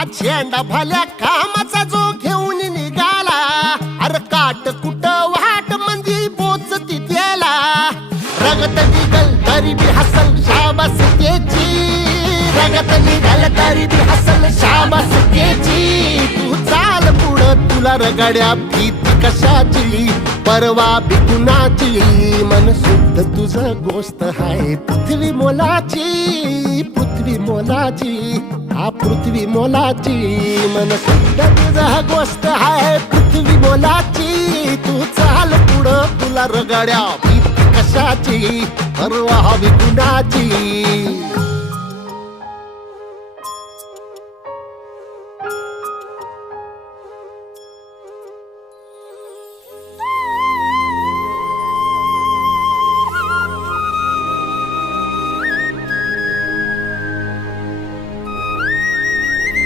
हा झेंडा भल्या कामाचा जो घेऊन निघाला, अरे काट कुट वाट म्हणजे पोचती त्याला. रगत निघल तरी बी हसल शाबास त्याची, रगत निघल तरी बी हसल शाबास त्याची. तू चाल पुढं तुला रगड्या भीती कशाची, परवा बी कुणाची. मन शुद्ध तुझं गोष्ट हाय पृथ्वी मोलाची, पृथ्वी मोलाची, हा पृथ्वी मोलाची. मन शुद्ध तुझं गोष्ट हाय पृथ्वी मोलाची. तू चाल पुढं तुला रगड्या भीती कशाची, परवा बी कुणाची.